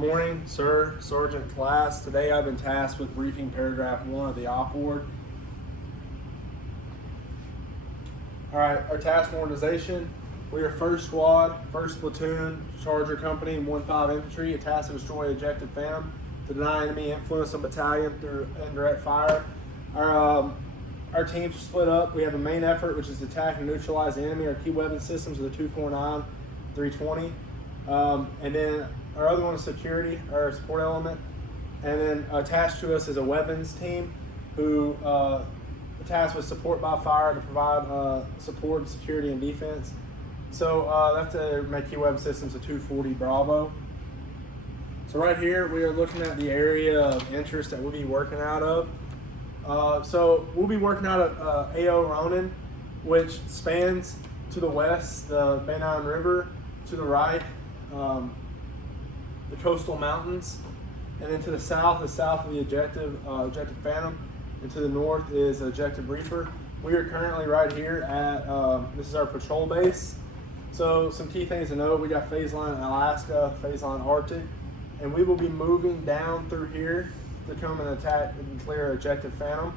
Good morning, sir, sergeant, class. Today I've been tasked with briefing paragraph 1 of the op board. All right, our task and organization. We are 1st Squad, 1st Platoon, Charger Company, 1-5 Infantry, tasked to destroy Objective Phantom, to deny enemy influence on battalion through indirect fire. Our teams are split up. We have a main effort, which is to attack and neutralize the enemy. Our key weapon systems are the 249, 320, and then our other one is security, our support element. And then attached to us is a weapons team who tasked with support by fire to provide support, security, and defense. So that's my key weapon systems, a 240 Bravo. So right here, we are looking at the area of interest that we'll be working out of. So we'll be working out of AO Ronan, which spans to the west, the Banine River, to the right, the coastal mountains, and then to the south is south of the Objective Phantom, and to the north is Objective Reaper. We are currently right here at, this is our patrol base. So some key things to note, we got phase line Alaska, phase line Arctic, and we will be moving down through here to come and attack and clear Objective Phantom.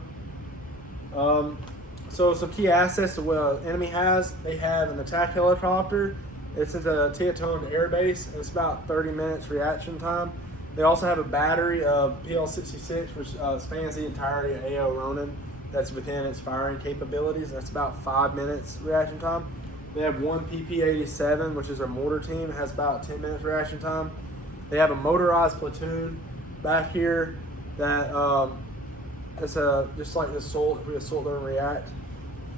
So some key assets that the enemy has, they have an attack helicopter. It's at the Teton Air Base. It's about 30 minutes reaction time. They also have a battery of PL-66, which spans the entirety of AO Ronan. That's within its firing capabilities. That's about 5 minutes reaction time. They have one PP-87, which is our mortar team. It has about 10 minutes reaction time. They have a motorized platoon back here that it's just like the assault, if we assault and react.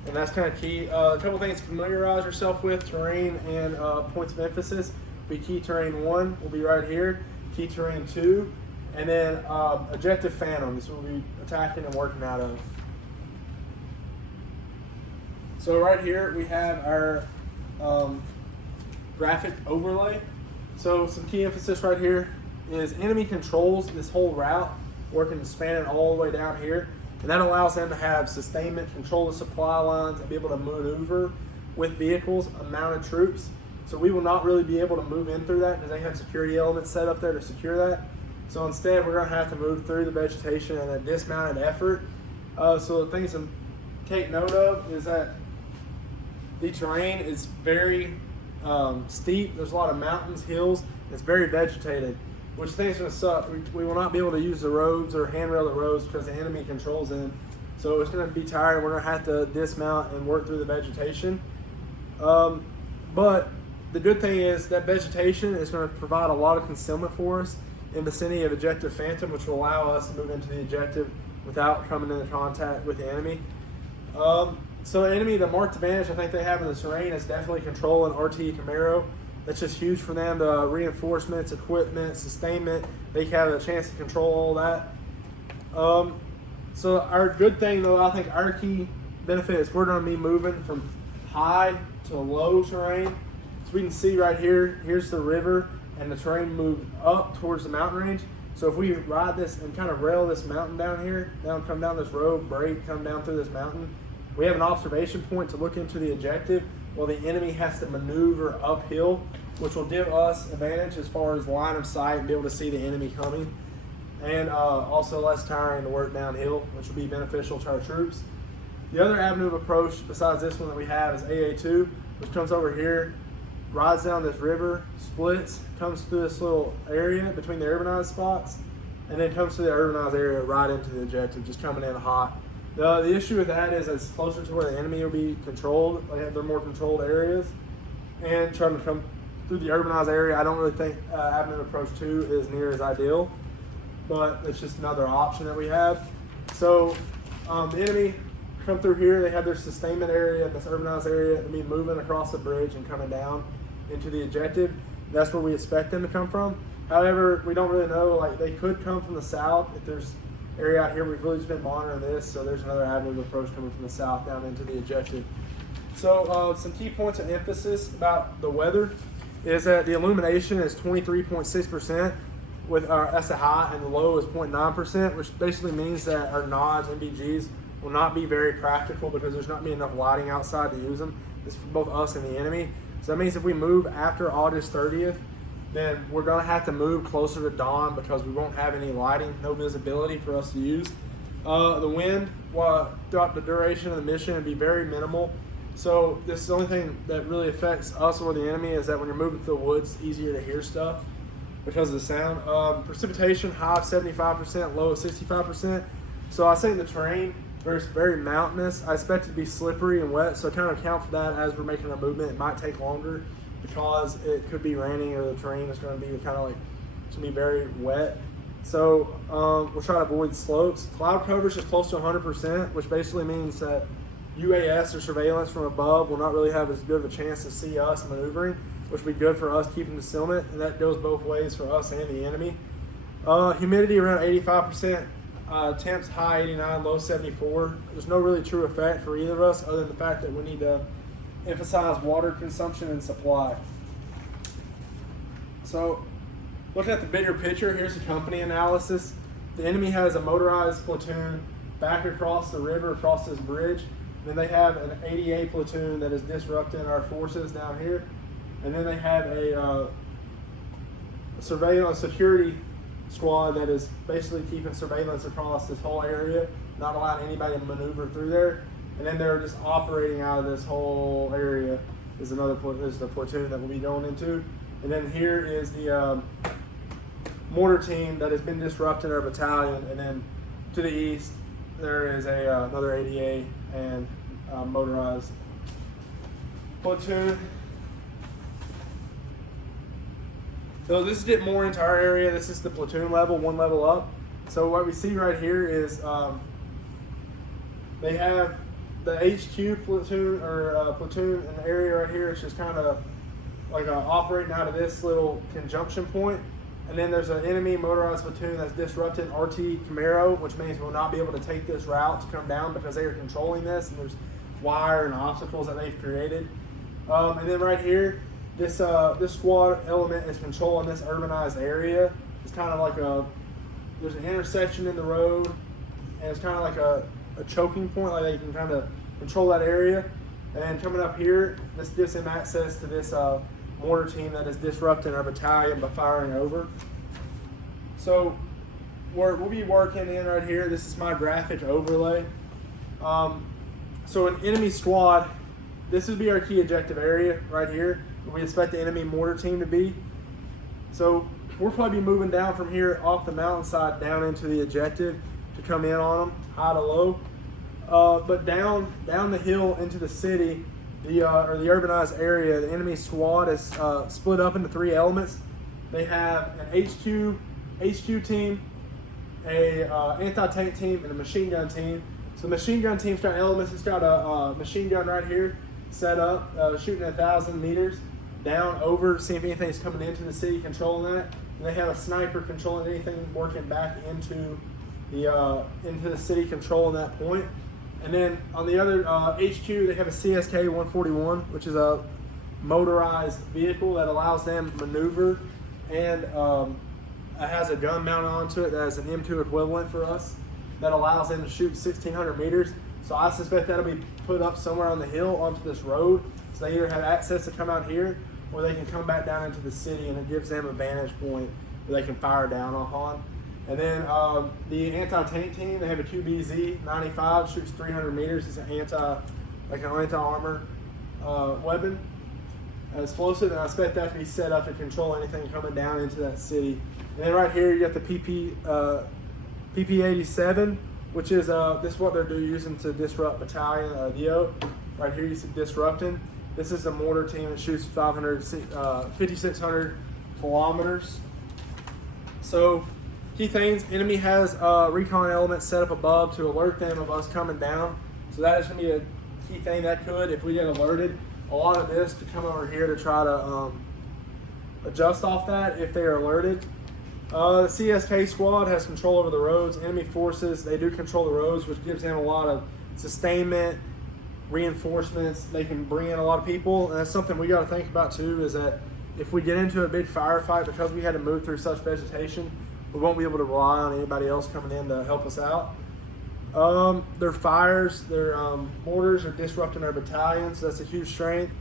And that's kind of key. A couple things to familiarize yourself with: terrain and points of emphasis. Be key terrain 1 will be right here, key terrain 2, and then Objective Phantom. This will be attacking and working out of. So right here we have our graphic overlay. So some key emphasis right here is enemy controls this whole route, working and spanning all the way down here. And that allows them to have sustainment, control the supply lines, and be able to maneuver with vehicles, mounted troops. So we will not really be able to move in through that because they have security elements set up there to secure that. So instead, we're going to have to move through the vegetation in a dismounted effort. So the things to take note of is that the terrain is very steep. There's a lot of mountains, hills. It's very vegetated, which things are going to suck. We will not be able to use the roads or handrail the roads because the enemy controls them. So it's going to be tired. We're going to have to dismount and work through the vegetation. But the good thing is that vegetation is going to provide a lot of concealment for us in the vicinity of Objective Phantom, which will allow us to move into the objective without coming into contact with the enemy. So the enemy, the marked advantage I think they have in the terrain is definitely control and RT Camaro. That's just huge for them. The reinforcements, equipment, sustainment, they have a chance to control all that. So our good thing though, I think our key benefit is we're going to be moving from high to low terrain. So we can see right here, here's the river, and the terrain moved up towards the mountain range. So if we ride this and kind of rail this mountain down here, come down this road, break, come down through this mountain, we have an observation point to look into the objective. Well, the enemy has to maneuver uphill, which will give us advantage as far as line of sight and be able to see the enemy coming. And also less tiring to work downhill, which will be beneficial to our troops. The other avenue of approach besides this one that we have is AA2, which comes over here, rides down this river, splits, comes through this little area between the urbanized spots, and then comes to the urbanized area right into the objective, just coming in hot. The issue with that is it's closer to where the enemy will be controlled. They're more controlled areas. And trying to come through the urbanized area, I don't really think avenue approach 2 is near as ideal. But it's just another option that we have. So the enemy come through here. They have their sustainment area, this urbanized area, to be moving across the bridge and coming down into the objective. That's where we expect them to come from. However, we don't really know. Like, they could come from the south if there's area out here. We've really just been monitoring this, so there's another avenue of approach coming from the south down into the objective. So some key points of emphasis about the weather is that the illumination is 23.6% with our that's a high, and the low is 0.9%, which basically means that our nods and BGs will not be very practical because there's not be enough lighting outside to use them. This is for both us and the enemy. So that means if we move after August 30th, then we're going to have to move closer to dawn because we won't have any lighting, no visibility for us to use. The wind, throughout the duration of the mission, would be very minimal. So this is the only thing that really affects us or the enemy, is that when you're moving through the woods, it's easier to hear stuff because of the sound. Precipitation, high of 75%, low of 65%. So I think the terrain is very mountainous. I expect it to be slippery and wet, so kind of account for that as we're making our movement. It might take longer because it could be raining, or the terrain is going to be kind of like, it's going to be very wet. So we'll try to avoid slopes. Cloud coverage is close to 100%, which basically means that UAS or surveillance from above will not really have as good of a chance to see us maneuvering, which will be good for us keeping concealment, and that goes both ways for us and the enemy. Humidity around 85%, temps high 89, low 74. There's no really true effect for either of us other than the fact that we need to emphasize water consumption and supply. So looking at the bigger picture, here's the company analysis. The enemy has a motorized platoon back across the river, across this bridge. Then they have an ADA platoon that is disrupting our forces down here. And then they have a surveillance security squad that is basically keeping surveillance across this whole area, not allowing anybody to maneuver through there. And then they're just operating out of this whole area is the platoon that we'll be going into. And then here is the mortar team that has been disrupting our battalion. And then to the east, there is another ADA and motorized platoon. So this is getting more into our area. This is the platoon level, one level up. So what we see right here is they have the HQ platoon, or platoon in the area right here. It's just kind of like operating out of this little conjunction point. And then there's an enemy motorized platoon that's disrupting RT Camaro, which means we'll not be able to take this route to come down because they are controlling this, and there's wire and obstacles that they've created. And then right here, this squad element is controlling this urbanized area. It's kind of like there's an intersection in the road, and it's kind of like a choking point, like they can kind of control that area. And then coming up here, this gives them access to this mortar team that is disrupting our battalion by firing over. So we'll be working in right here. This is my graphic overlay. So an enemy squad, this would be our key objective area right here, where we expect the enemy mortar team to be. So we'll probably be moving down from here off the mountainside down into the objective to come in on them, high to low. But down the hill into the city, or the urbanized area, the enemy squad is split up into three elements. They have an HQ team, a anti-tank team, and a machine gun team. So the machine gun team's got elements. It's got a machine gun right here set up, shooting 1,000 meters down over, see if anything's coming into the city, controlling that. And they have a sniper controlling anything working back into the city, controlling that point. And then on the other HQ, they have a CSK 141, which is a motorized vehicle that allows them to maneuver, and it has a gun mounted onto it that has an M2 equivalent for us that allows them to shoot 1,600 meters. So I suspect that'll be put up somewhere on the hill onto this road. So they either have access to come out here, or they can come back down into the city, and it gives them a vantage point where they can fire down on. And then the anti-tank team, they have a QBZ-95, shoots 300 meters. It's an anti-armor weapon, explosive, and I expect that to be set up to control anything coming down into that city. And then right here, you got the PP-87, which is this is what they're using to disrupt battalion DO. Right here, you see disrupting. This is a mortar team that shoots 5,600 kilometers. So key things, enemy has recon elements set up above to alert them of us coming down. So that is going to be a key thing that could, if we get alerted, a lot of this could come over here to try to adjust off that if they are alerted. The CSK squad has control over the roads. Enemy forces, they do control the roads, which gives them a lot of sustainment, reinforcements. They can bring in a lot of people, and that's something we got to think about too, is that if we get into a big firefight, because we had to move through such vegetation, we won't be able to rely on anybody else coming in to help us out. Their fires, their mortars are disrupting our battalions. So that's a huge strength.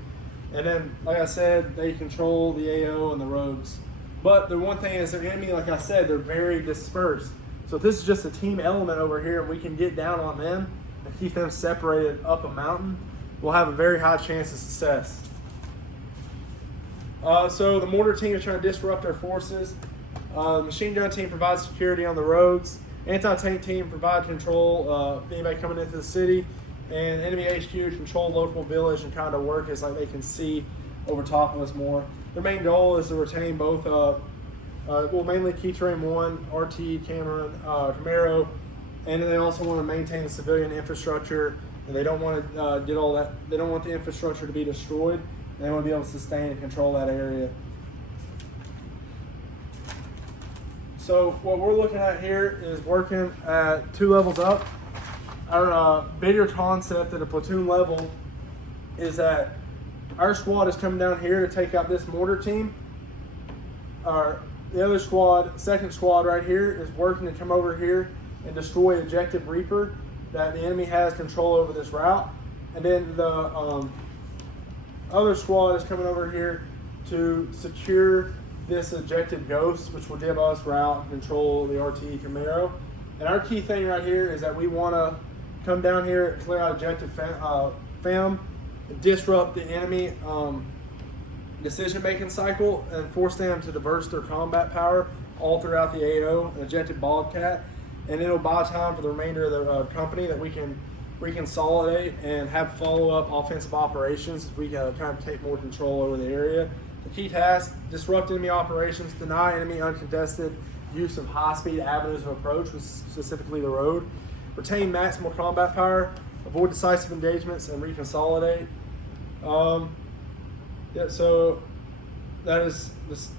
And then, like I said, they control the AO and the roads. But the one thing is their enemy, like I said, they're very dispersed. So if this is just a team element over here and we can get down on them and keep them separated up a mountain, we'll have a very high chance of success. So the mortar team is trying to disrupt their forces. The machine gun team provides security on the roads. Anti-tank team provide control of anybody coming into the city. And enemy HQ control local village and kind of work as like they can see over top of us more. Their main goal is to retain both, mainly Key Terrain 1, RT, Cameron, Camaro, and then they also want to maintain the civilian infrastructure. And they don't want to get all that. They don't want the infrastructure to be destroyed. They want to be able to sustain and control that area. So what we're looking at here is working at 2 levels up. Our bigger concept at a platoon level is that our squad is coming down here to take out this mortar team. The other squad, second squad right here, is working to come over here and destroy Objective Reaper that the enemy has control over this route. And then the other squad is coming over here to secure this Objective Ghost, which will give us route and control the RT Camaro. And our key thing right here is that we want to come down here, clear out Objective FAM, disrupt the enemy decision-making cycle, and force them to diverse their combat power all throughout the AO, and Objective Bobcat. And it'll buy time for the remainder of the company that we can reconsolidate and have follow-up offensive operations as we kind of take more control over the area. The key task: disrupt enemy operations, deny enemy uncontested use of high-speed avenues of approach, specifically the road, retain maximal combat power, avoid decisive engagements, and reconsolidate. So that is this.